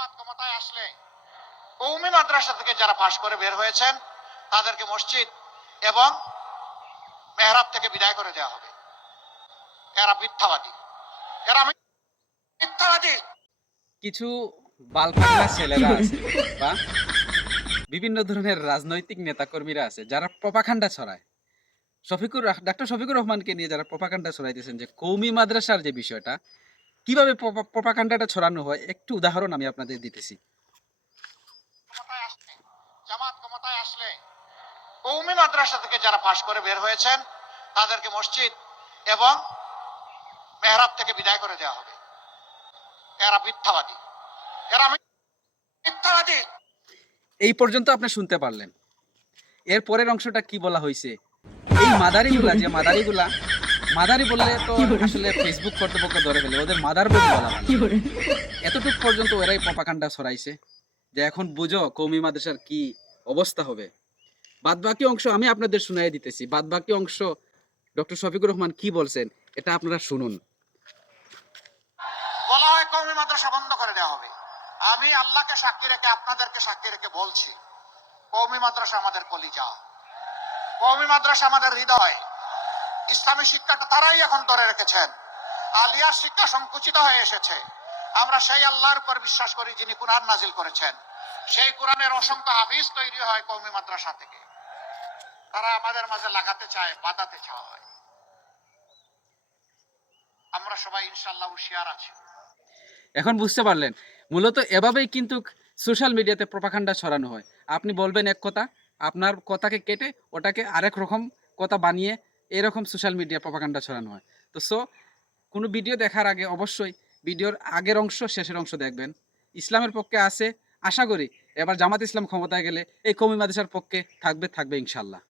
জামাত ক্ষমতায় আসলে কৌমি মাদ্রাসা থেকে যারা পাশ করে বের হয়েছেন, তাদেরকে মসজিদ এবং মেহরাব থেকে বিদায় করে দেওয়া হবে। এরা মিথ্যাবাদী। এরা মিথ্যাবাদী। কিছু বালপাকনা ছেলেরা আছে বা বিভিন্ন ধরনের রাজনৈতিক নেতাকর্মীরা আছে যারা প্রপাকাণ্ডা ছড়ায়। শফিকুর ডাক্তার শফিকুর রহমানকে নিয়ে যারা প্রপাকাণ্ডা ছড়াইতেছেন যে কৌমি মাদ্রাসার যে বিষয়টা কীভাবে প্রপাকাণ্ডাটা ছড়ানো হয়? একটু উদাহরণ আমি আপনাদের দিতেছি। জামাত ক্ষমতায় আসলে কৌমি মাদ্রাসা থেকে যারা পাশ করে বের হয়েছেন তাদেরকে মসজিদ এবং মেহরাব থেকে বিদায় করে দেওয়া হবে। এরা মিথ্যাবাদী। এরা মিথ্যাবাদী। এই পর্যন্ত আপনি শুনতে পারলেন। এর পরের অংশটা কি বলা হয়েছে এই মাদারিগুলা যে মাদারিগুলা মাদারি বললে তো আসলে ফেসবুক কর্তৃপক্ষ ধরে ফেলে ওদের মাদার বলে বলা। এতটুক পর্যন্ত ওরাই প্রপাকাণ্ডা ছড়াইছে যে এখন বুঝো কৌমি মাদ্রাসার কি অবস্থা হবে। বাদ বাকি অংশ আমি আপনাদের শুনাই দিতেছি। বাদ বাকি অংশ ডক্টর শফিকুর রহমান কি বলছেন এটা আপনারা শুনুন। বলা হয় কৌমি মাদ্রাসা বন্ধ করে দেওয়া হবে। আমি আল্লাহকে সাক্ষী রেখে আপনাদেরকে সাক্ষী রেখে বলছি কৌমি মাদ্রাসা আমাদের কলিজা। কৌমি মাদ্রাসা আমাদের হৃদয়। ইসলামী শিক্ষাটা তারাই এখন ধরে রেখেছেন। আলিয়ার শিক্ষা সংকুচিত হয়ে এসেছে। আমরা সেই আল্লাহর উপর বিশ্বাস করি যিনি কোরআন নাজিল করেছেন। সেই কোরআনের অসংখ্য হাফিজ তৈরি হয় কৌমি মাদ্রাসা থেকে। তারা আমাদের মাঝে লাগাতে চায়, বাঁধাতে চায়। আমরা সবাই ইনশাল্লাহ হুশিয়ার আছি। এখন বুঝতে পারলেন, মূলত এভাবেই কিন্তু সোশ্যাল মিডিয়াতে প্রপাকাণ্ডা ছড়ানো হয়। আপনি বলবেন এক কথা, আপনার কথাকে কেটে ওটাকে আরেক রকম কথা বানিয়ে এরকম সোশ্যাল মিডিয়া প্রপাকাণ্ডা ছড়ানো হয়। তো সো কোনো ভিডিও দেখার আগে অবশ্যই ভিডিওর আগের অংশ, শেষের অংশ দেখবেন। ইসলামের পক্ষে আছে, আশা করি। এবার জামাত ইসলাম ক্ষমতায় গেলে এই কমি মাদেশার পক্ষে থাকবে থাকবে ইনশাল্লাহ